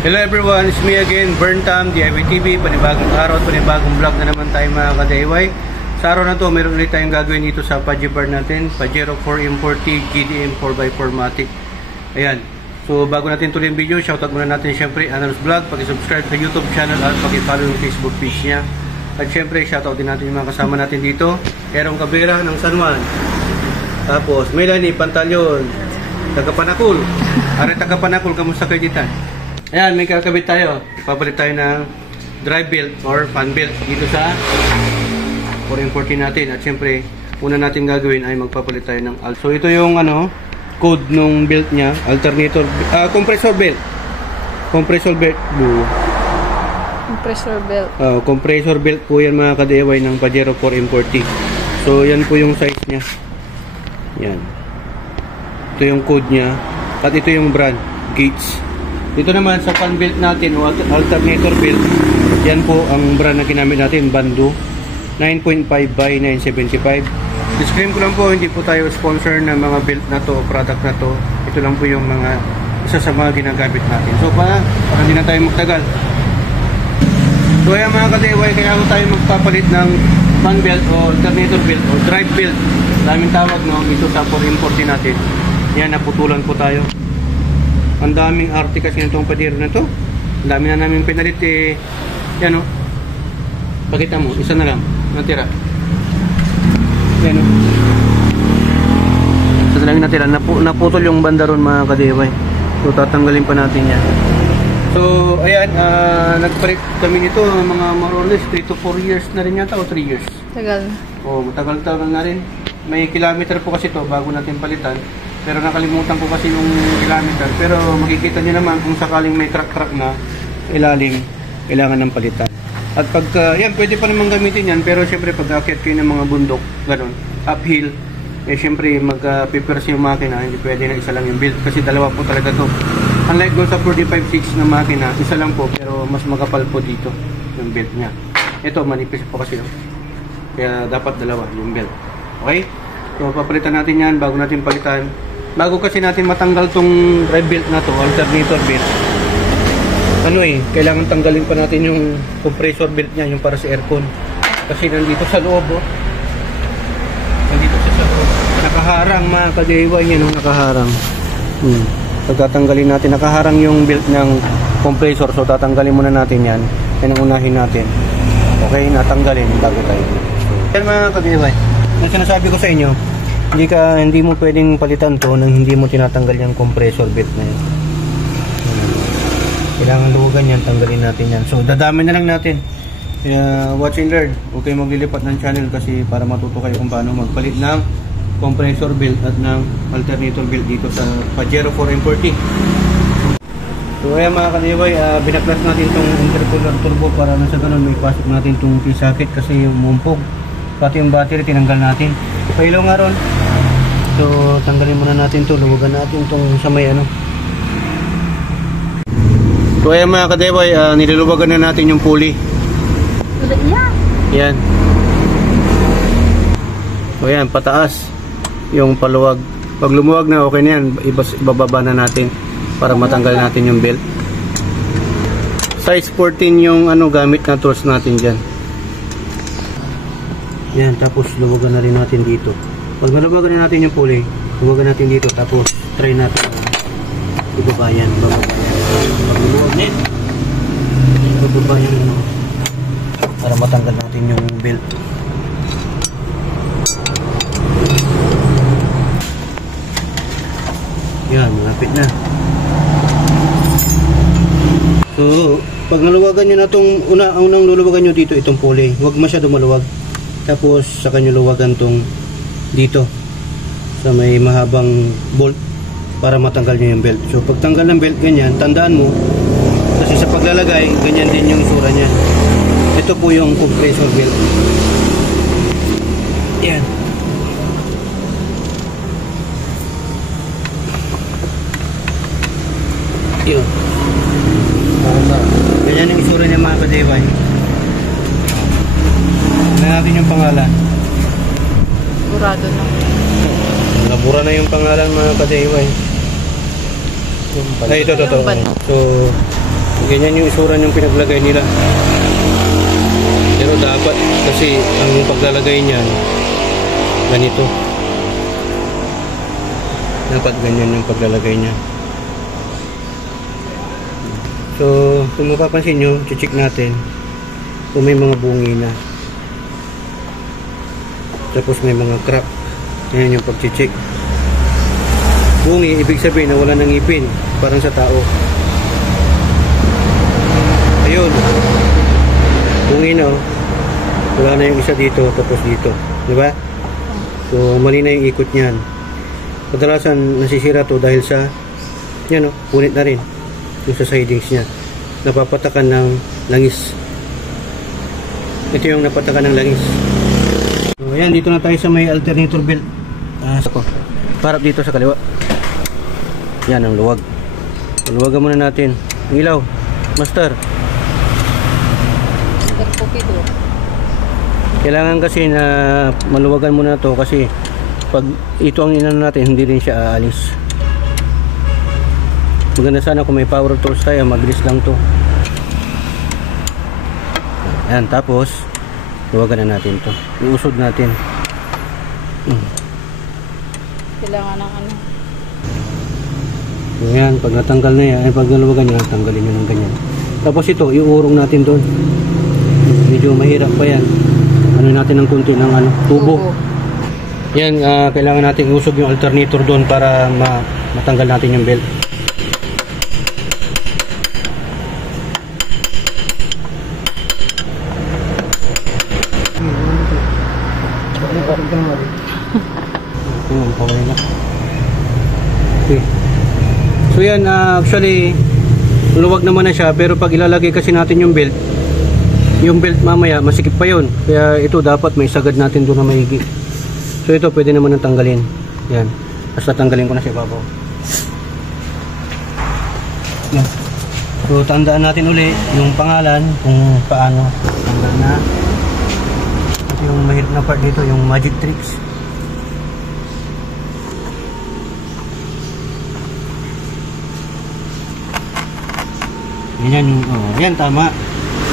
Hello everyone, it's me again, Burntam, DIY TV, panibagong araw, panibagong vlog na naman tayo mga ka-DIY. Sa araw na to, meron ulit tayong gagawin dito sa Pajibar natin, Pajero 4M40 GDM 4x4 Matic. Ayan, so bago natin tuloy yung video, shoutout muna natin syempre Anal's Vlog, pag-subscribe sa YouTube channel at pag-follow yung Facebook page niya. At syempre, shoutout din natin yung mga kasama natin dito, Erong Cabrera ng San Juan, tapos Melanie Pantalyon, taga-Panakul. Are taga-Panakul, kamusta kayo dito? Ayan, may kakabit tayo. Ipapalit tayo ng drive belt or fan belt dito sa 4M40 natin. At syempre, una natin gagawin ay magpapalit tayo ng alt. So ito yung code nung belt niya, alternator, compressor belt. Compressor belt blue. Compressor belt. Compressor belt po yan mga ka-DIY ng Pajero 4M40. So yan po yung size niya. Yan. Ito yung code niya. At ito yung brand, Gates. Dito naman sa fan belt natin o alternator belt, yan po ang brand na ginamit natin, Bando 9.5 by 975. Disclaimer ko lang po, hindi po tayo sponsor ng mga belt na to o product na to. Ito lang po yung mga isa sa mga ginagamit natin. So para hindi na tayo magtagal. So ayan mga ka-DIY, kaya ako tayo magpapalit ng fan belt o alternator belt o drive belt. Daming tawag ito sa 4M40 natin. Yan, naputulan po tayo. Ang daming arte kasi nitong Pajero na to. Ang dami na namin pinalit yan o. Pakita mo, isa na lang natira. Yan o. Isa na lang natira. Naputol yung banda ron mga ka-DIY. So tatanggalin pa natin yan. So ayan, nagpalit kami nito mga more or less 3 to 4 years na rin yata o 3 years. Tagal. Matagal-tagal na rin. May kilometer po kasi to bago natin palitan. Pero nakalimutan ko kasi yung kilometer. Pero makikita nyo naman kung sakaling may crack na ilalim, kailangan ng palitan. At pagka, yan, pwede pa naman gamitin yan. Pero syempre pag aakyat kayo ng mga bundok, ganun, uphill, syempre mag-prepare yung makina, hindi pwede na isa lang yung build. Kasi dalawa po talaga to. Unlike doon sa 45.6 na makina, isa lang po, pero mas magapal po dito yung build nya. Ito, manipis po kasi. Kaya dapat dalawa yung build. Okay? So papalitan natin yan bago natin palitan. Bago kasi natin matanggal tong drive belt na to, alternator belt, kailangan tanggalin pa natin yung compressor belt niya, yung para sa aircon. Kasi nandito sa loob, nandito sa loob. Nakaharang mga ka-DIY yan, nakaharang. Pagkatanggalin natin, nakaharang yung belt ng compressor. So tatanggalin muna natin yan. Yan ang unahin natin. Okay, natanggalin bago tayo. So, yan mga ka-DIY. Ang sinasabi ko sa inyo, hindi mo pwedeng palitan to nang hindi mo tinatanggal yung compressor belt na yun. Kailangan luwagan yan, tanggalin natin yan. So dadami na lang natin. Kaya watch and learn. Huwag kayo maglilipat ng channel kasi para matuto kayo kung paano magpalit ng compressor belt at ng alternator belt dito sa Pajero 4M40. So ayan mga ka-DIY, binaklas natin itong intercooler turbo para na sa ganun may pasok natin itong P-socket kasi yung mumpog. Pati yung battery tinanggal natin. Pailaw nga ron. So tanggalin muna natin to, luwagan natin itong sa may So ayan mga ka-DIY, niluluwagan na natin yung pulley. Yan. So ayan, pataas yung paluwag. Pag lumuwag na, okay na yan. Ibababa na natin para matanggal natin yung belt. Size 14 yung gamit na tools natin dyan. Yan, tapos luwagan na rin natin dito. Pag naluwagan na natin yung pulley, luwagan natin dito, tapos try natin ibaba yan, bababa yan. Pag luwag net, ibaba yan para matanggal natin yung belt. Yan, malapit na. So, pag naluwagan nyo na itong unang luluwagan nyo dito, itong pulley, huwag masyado maluwag. Tapos saka nyo luwagan tong dito sa may mahabang bolt para matanggal nyo yung belt. So pag tanggal ng belt ganyan, tandaan mo kasi sa paglalagay ganyan din yung sura nya. Ito po yung compressor belt. Yan. Yun. Ganyan yung sura nya mga ka-DIY. Natin yung pangalan. Burado na. Nabura na yung pangalan mga ka-DIY. Ay, ito. Yung band. So, ganyan yung isura yung pinaglagay nila. Pero dapat, kasi ang paglalagay niyan, ganito. Dapat ganyan yung paglalagay niya. So, kung mapapansin nyo, check natin kung may mga bungi na. Tapos may mga crack. Yan yung pag-check. Bungi, ibig sabihin na wala ng ngipin. Parang sa tao. Ayun. Bungi na, oh. Wala na yung isa dito, tapos dito. Diba? So, mali na yung ikot niyan. Kadalasan, nasisira to dahil sa, yan, oh, punit na rin. Yung sa sidings niya. Napapatakan ng langis. Ito yung napatakan ng langis. So, ayan, dito na tayo sa may alternator belt. Parap dito sa kaliwa. Yan ang luwag. Luwagan muna natin. Ang ilaw, master. Kailangan kasi na maluwagan muna to kasi pag ito ang inano natin, hindi rin siya aalis. Maganda sana kung may power tools tayo, mabilis lang to. Ayan, tapos luwagan na natin to. Iusod natin. Kailangan ng ano. Ayan, pag natanggal na yan, pag naluwagan nyo, tanggalin nyo ng ganyan. Tapos ito, iurong natin doon. Medyo mahirap pa yan. Ano natin ng kunti ng ano, tubo. Yan, kailangan natin iusog yung alternator doon para matanggal natin yung belt. Okay. So yan, actually luwag naman na siya, pero pag ilalagay kasi natin yung belt mamaya masikip pa yun, kaya ito dapat may sagad natin doon na maigi. So ito pwede naman nang tanggalin. Yan, basta tanggalin ko na siya babaw. Yan. So tandaan natin uli yung pangalan kung paano tanggal na. Ito yung mahirap na part dito, yung magic tricks. Yan yung, yan tama.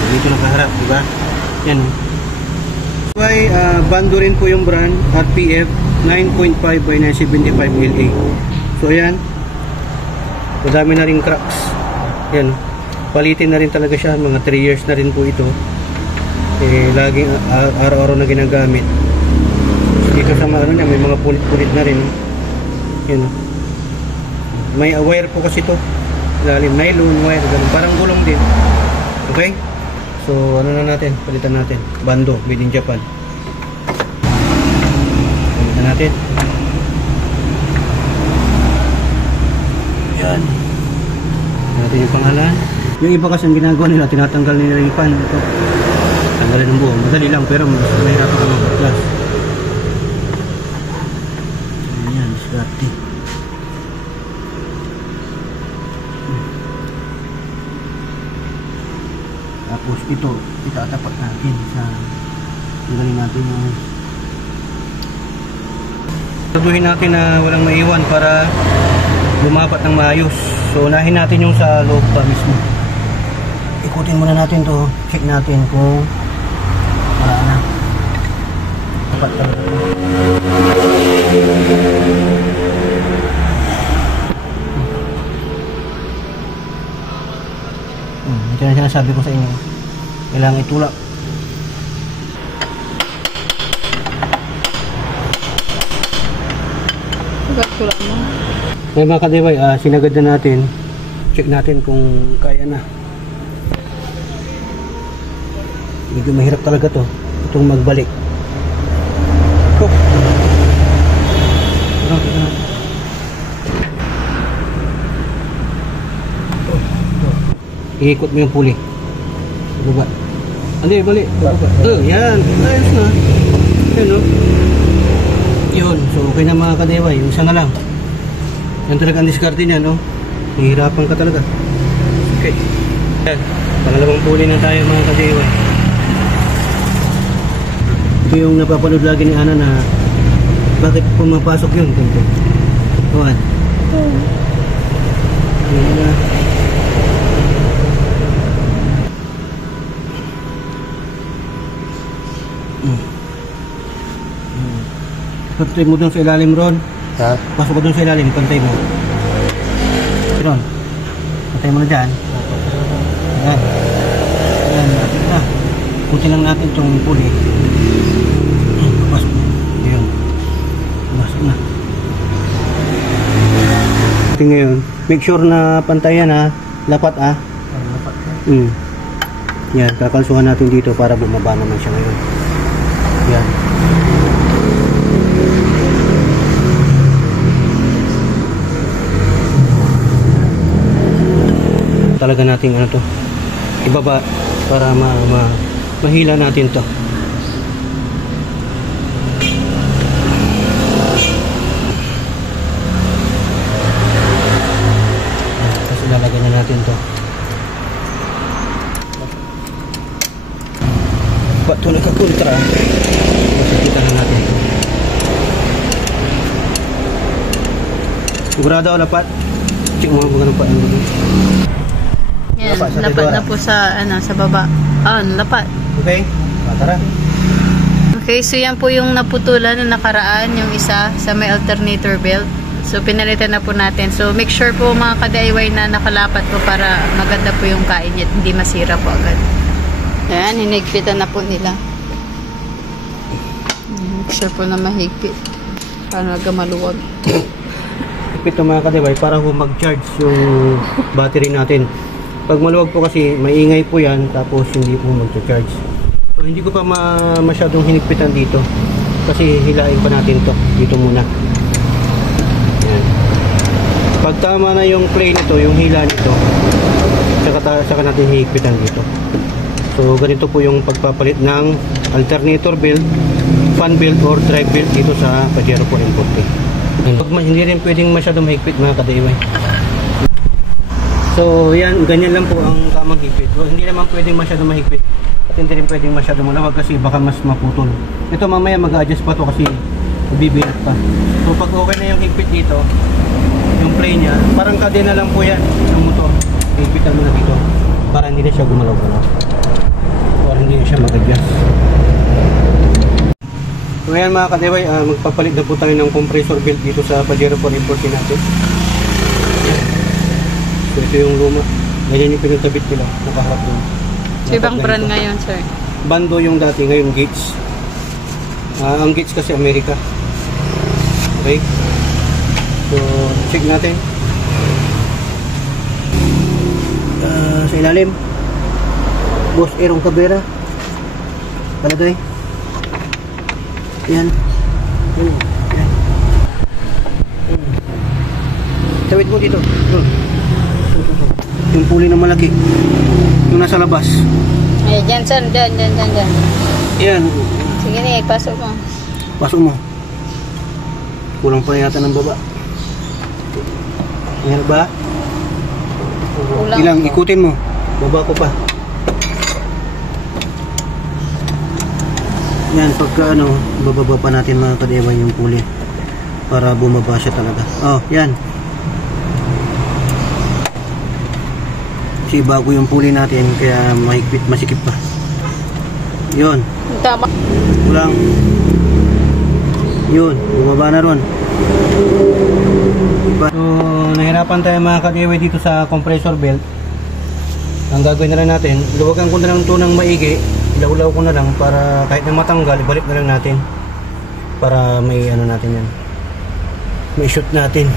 Dito nakaharap, di ba? Yan. May bando rin po yung brand, RPF 9.5 by 975 LA. So yan. Madami na rin cracks. Yan. Palitin na rin talaga siya, mga 3 years na rin po ito. Eh laging araw-araw na ginagamit. Dito sa ano niya, may mga pulit-pulit na rin. Yan. May wire po kasi ito. Lalim, nylon wire, ganun. Parang gulong din. Okay? So, ano na natin? Palitan natin. Bando, made in Japan. Palitan natin. Yan. Natin yung pangalan. Yung iba kasi ang ginagawa nila, tinatanggal nila yung pan. Ito. Tanggalin ng buo. Madali lang, pero mahirap ka mag-glass. Ayan, swerte. Tapos ito, itatapat natin sa tanggalin natin yung sabuhin natin na walang maiwan para lumapat ng maayos. So unahin natin yung sa loob pa mismo. Ikutin muna natin to, check natin kung wala na. Tapat talaga. Ito na sinasabi ko sa inyo. Kailangan itulak. Tulak mo. Okay mga kadeway, sinagad na natin. Check natin kung kaya na. Medyo mahirap talaga to. Itong magbalik. Oh. Iikot mo yung puli. Baba. Hindi, balik. Yan. Ayos na. Yan, no? Yun. So, okay na mga kadeway. Yung isa na lang. Yan talaga ang diskarte niya, no? Hihirapan ka talaga. Okay. Yan. Pangalawang puli na tayo mga kadeway. Ito yung napapanood lagi ni Ana na bakit pumapasok yun? Ganito. Tuwan. Yan na. Pantay mo dun sa ilalim, Ron. Ha? Pasok ko dun sa ilalim, pantay mo. Ron, pantay mo na dyan. Ayan. Ayan, natin na. Puti lang natin itong puli. Pasok mo. Ayan. Pasok na. Ito ngayon, make sure na pantay yan ha. Lapat ha. Lapat ka. Yan, kakalsuhan natin dito para bumaba naman siya ngayon. Yan. Talaga nating ano to, ibaba para mahila natin to. Tapos ilalagay na natin to. Ba't ito nagkakontra? Makikita na natin. Sigurado o lapat? Check mo mga ganun pa. Yan, lapat na po sa, sa baba. Lapat. Okay? Tara. Okay, so yan po yung naputulan na nakaraan, yung isa sa may alternator belt. So, pinalitan na po natin. So, make sure po mga ka-DIY na nakalapat po para maganda po yung kain niya, hindi masira po agad. Ayan, hinigpitan na po nila. Make sure po na mahigpit para maluwag. Ito mga ka-DIY para po mag-charge yung battery natin. Pag maluwag po kasi maingay po yan, tapos hindi po mag-charge. So hindi ko pa masyadong hinigpitan dito kasi hilain pa natin to dito muna. Yan. Pag tama na yung play nito, yung hila nito, saka natin hihigpitan dito. So ganito po yung pagpapalit ng alternator belt, fan belt or drive belt dito sa Pajero 440. Hindi rin pwedeng masyadong mahigpit mga ka-DIY. So yan, ganyan lang po ang tamang higpit. So, hindi naman pwedeng masyadong mahigpit at hindi rin pwedeng masyadong malawag kasi baka mas maputol. Ito mamaya mag-adjust pa to kasi bibilat pa. So pag okay na yung higpit dito, yung play niya, parang kadena lang po yan ng motor. Higpitan mo na dito para hindi na siya gumalaw-galaw. Para hindi na siya mag-adjust. So ngayon mga ka-DIY, magpapalit na po tayo ng compressor belt dito sa Pajero 440 natin. So ito yung luma. Ganyan yung pinagtabit nila. Nakaharap doon. So ibang brand ngayon, sir? Bando yung dati, ngayon Gates. Ang Gates kasi Amerika. Okay. So check natin. Sa ilalim. Boss Erong Cabrera. Palagay. Yan. Yan. Tawid mo dito. Yung puli na malaki. Yung nasa labas. Ay, dyan, sir. Dyan. Yan. Sige na, pasok mo. Pasok mo. Kulang pa yata ng baba. Yan ba? Kulang. Ilang, ikutin mo. Baba ko pa. Yan, pagka bababa pa natin mga ka-DIY yung puli para bumaba siya talaga. Oh, yan. Kasi bago yung puli natin kaya mahigpit, masikip pa. Yun. Tama. Kulang. Yun, bumaba na ron. So, nahirapan tayo mga ka-DIY dito sa compressor belt. Ang gagawin na lang natin, luwagan ko na lang ito ng maigi. Ilaw-law ko na lang para kahit na matanggal, ibalik na lang natin. Para may natin yan. May shoot natin.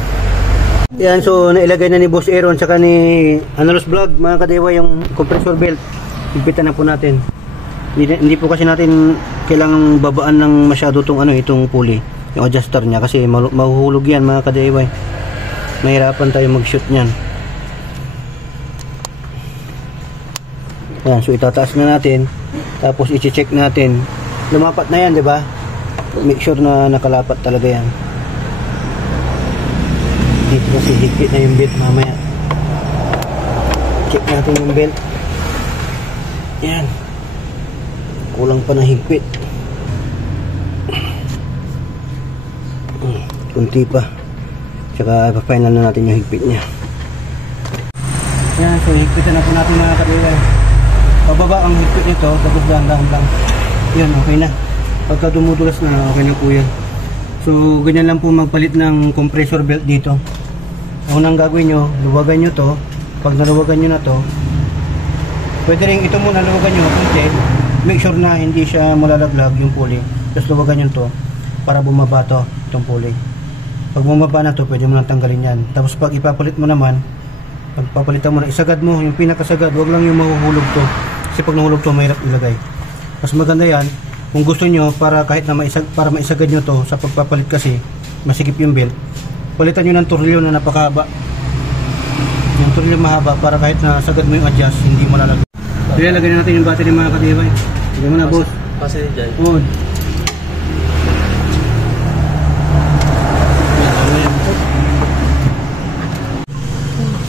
Yan, so nailagay na ni Boss Aaron saka ni Analos Vlog mga ka-DIY yung compressor belt. Higpitan na po natin. Hindi po kasi natin kailangang babaan ng masyado itong pulley, yung adjuster niya kasi mahuhulog yan mga ka-DIY. Mahirapan tayo mag-shoot niyan. Yan, so itataas na natin tapos i-check natin. Lumapat na yan, di ba? Make sure na nakalapat talaga yan. Dito kasi higpit na yung belt mamaya. Check natin yung belt. Yan. Kulang pa na higpit. Kunti pa. Tsaka pa-final na natin yung higpit niya. Yan, so higpitan na po natin mga ka-DIY. Pababa ang higpit nito, tapos dahan-dahan lang. Yan, okay na. Pagka dumudulas na, okay na po yan. So, ganyan lang po magpalit ng compressor belt dito. Ang unang gagawin nyo, luwagan nyo to. Pag naluwagan nyo na to, pwede rin ito muna luwagan nyo kasi make sure na hindi siya malalaglag yung pulley. Tapos luwagan nyo to para bumaba to, itong pulley. Pag bumaba na to, pwede mo nang tanggalin yan. Tapos pag ipapalit mo naman, pag papalitan mo na, isagad mo yung pinakasagad. Huwag lang yung mahuhulog to. Kasi pag nahulog to, mahirap ilagay. Mas maganda yan kung gusto nyo para kahit na para maisagad nyo to sa pagpapalit kasi masikip yung belt. Palitan nyo ng tornilyo na napakahaba. Yung tornilyo mahaba para kahit na sagad mo yung adjust, hindi malalagay. So yan, lagyan natin yung battery mga ka-DIY. Lagyan mo na boss. Pasay dyan. Oo.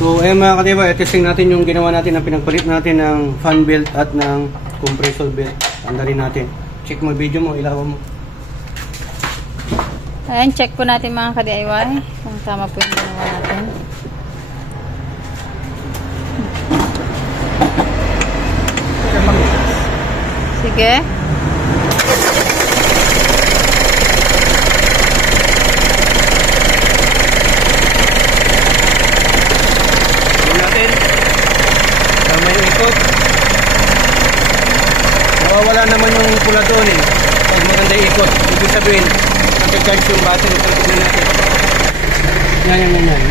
So ayan mga ka-DIY, testing natin yung ginawa natin na pinagpalit natin ng fan belt at ng compressor belt. Tandalin natin. Check mo video mo, ilawan mo. Ayan, check po natin mga ka-DIY kung tama po yung ginawa natin. Sige. Natin. Tama yung ikot. Nawawala naman yung pula doon eh. Pag maganda yung ikot, ibig sabihin, nag-charge yung battery. Tignan natin. Yan.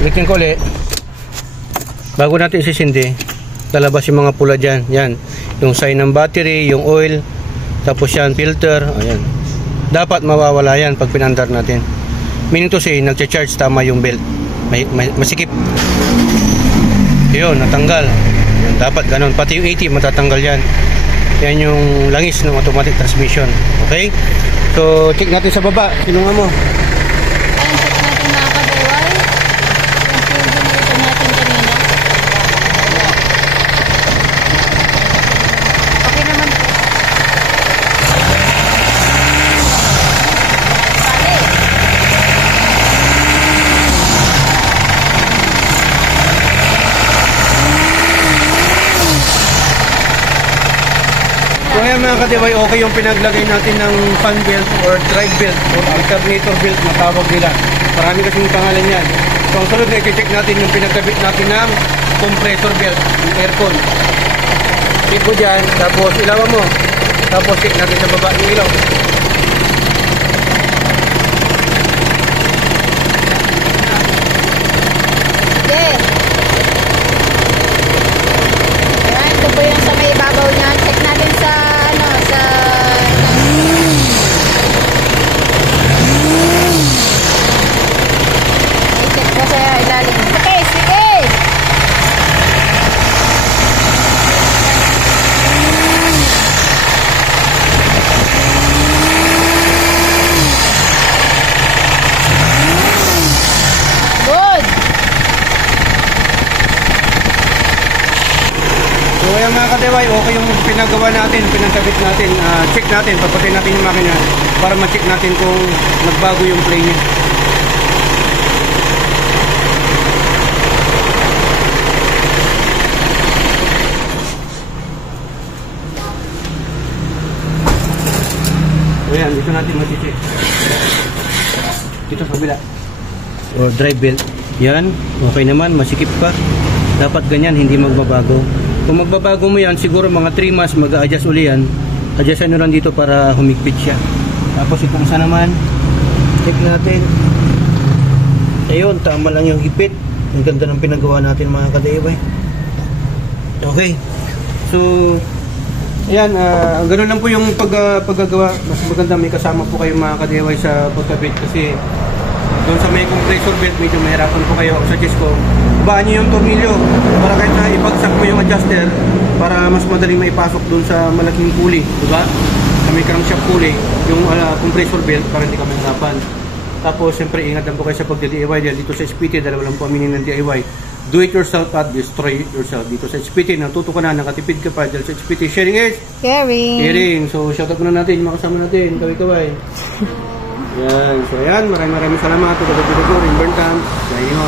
Ulitin ko ulit. Bago natin isisindi, lalabas yung mga pula dyan. Yan. Yung sign ng battery, yung oil, tapos yan, filter. Ayan. Dapat mawawala yan pag pinandar natin. Meaning to say, nag-charge tama yung belt. Masikip. Yun, natanggal. Yan, dapat ganun. Pati yung 80 matatanggal yan. Yan yung langis ng automatic transmission. Okay? So, check natin sa baba. Sinunga mo. Ayan, check natin mga ka-DIY. Yung generator natin kanina. Okay naman po. So ayan mga ka-DIY, okay yung pinaglagay natin ng fan belt or drive belt or alternator belt na tawag nila. Marami kasing pangalan yan. So ang sunod na i-check natin yung pinagkabit natin ng compressor belt, yung aircon. Check mo dyan, tapos ilawan mo. Tapos check natin sa baba yung ilaw. Sige. Ayan, ito po yung sa may ibabaw niya. Check natin sa check po sa ilalim. Okay, sige. Good. So ayan mga ka-DIY, okay yung pinagawa natin, pinagkabit natin. Check natin, papatay natin yung makina para ma-check natin kung nagbago yung play niya. So ayan, dito natin mag-check. Dito sa kabila. O drive belt. Yan, okay naman, masikip pa. Dapat ganyan, hindi magbabago. Kung magbabago mo yan, siguro mga 3 months mag-a-adjust uli yan. Adjustan nyo lang dito para humigpit siya. Tapos itong isa naman, check natin. Ayun, tama lang yung hipit. Ang ganda ng pinagawa natin mga ka-DIY. Okay. So, ayan, ganun lang po yung paggagawa. Mas maganda may kasama po kayo mga ka-DIY sa pagkabit kasi doon sa may compressor belt, medyo mahirapan po kayo. Suggest ko, baan nyo yung tornilyo para kahit na ipagsak mo yung adjuster para mas madaling maipasok doon sa malaking pulley, diba? Sa may crankshaft pulley, yung compressor belt para hindi ka mahirapan. Tapos, siyempre, ingat lang po kayo sa pag-DIY dahil dito sa SPT, dalawa lang po aminin ng DIY. Do it yourself at destroy yourself. Dito sa SPT, natuto ka na, nakatipid ka pa dahil sa SPT. Sharing is? Caring. So, shoutout muna natin, yung makasama natin, kaway-kaway. Yan. So, ayan. Maraming salamat. Ito, Burn Camp. Sa inyo.